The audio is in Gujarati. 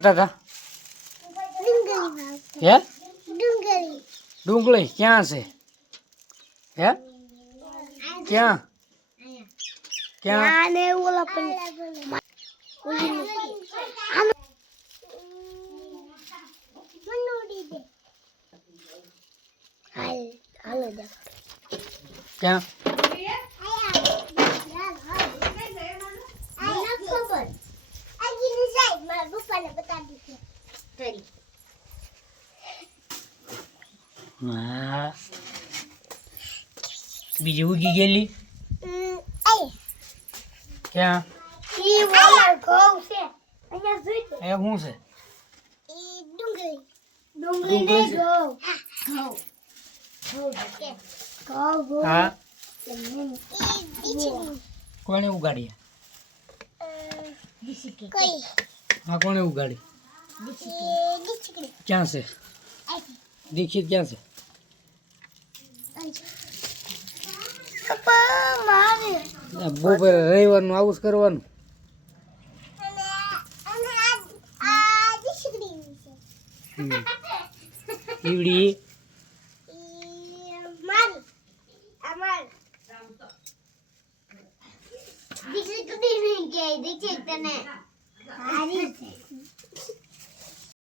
દાદા હે ડુંગળી ક્યાં છે હે ક્યાં ક્યાં ક્યાં હા બીજી ઉગી ગયેલી ક્યાં એ શું છે ડુંગળી છે હા કોણે ઉગાડી હા કોણે ઉગાડી ક્યાં છે દીક્ષિત ક્યાં છે બપોરે રવિવારનું આવું જ કરવાનું ઈવડી